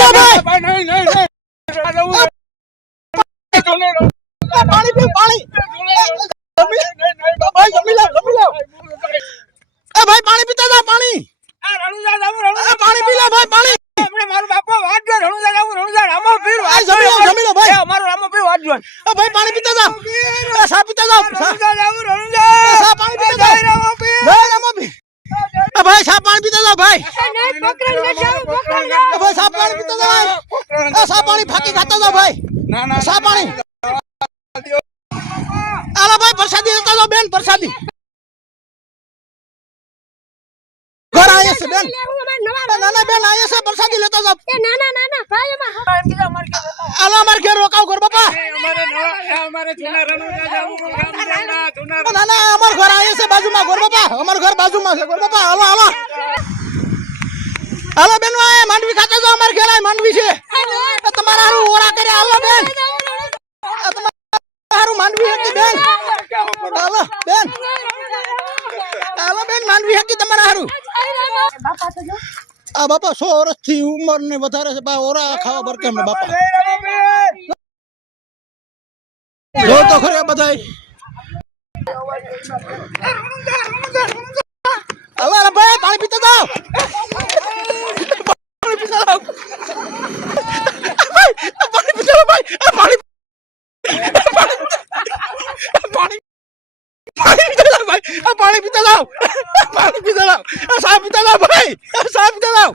લો ભાઈ પાણી પી પાણી ભાઈ જમી લો એ ભાઈ પાણી પીતા જાવ પાણી પાણી પી લો ભાઈ પાણી જમી લો ભાઈ ભાઈ પાણી પીતા જાવ સા પીતા જાવ સા પાણી પીતા જાવ ભાઈ સા પાણી પીતા જાવ ભાઈ ભાઈ સા પાણી પીતા જાવ સા પાણી ફાકી ખાતા જાવ ભાઈ સા પાણી આલા ભાઈ પ્રસાદી લેતા જાવ બેન પ્રસાદી ઘર આયા છે બેન નાના બેન આયા છે પ્રસાદી લેતા જાવ આલા માર ઘેર રોકાવ કર બાપા નાના અમાર ઘર આયા છે બાજુમાં ગોર બાપા અમાર ઘર બાજુમાં છે ગોર બાપા હાલો હાલો હાલો બેન આ માંડવી ખાતા જાવ અમાર ઘેર આ માંડવી છે તમારા હારું ઓરા કરે હાલો બેન તમારા હારું માંડવી હતી બેન હાલો બેન માંડવી હતી તમારા હારું આ બાપા 100 વર્ષથી ઉંમર ને વધારે છે બા ઓરા ખાવા બરકે મે બાપા જો તો ખરે બધાય હાલો ભાઈ પાણી પીતા જાવ પાણી પીતા જાવ પાણી પીતા જાવ ભાઈ પાણી પાણી પીતા જાવ પાણી પીતા જાવ સા પીતા જાવ ભાઈ સા પીતા જાવ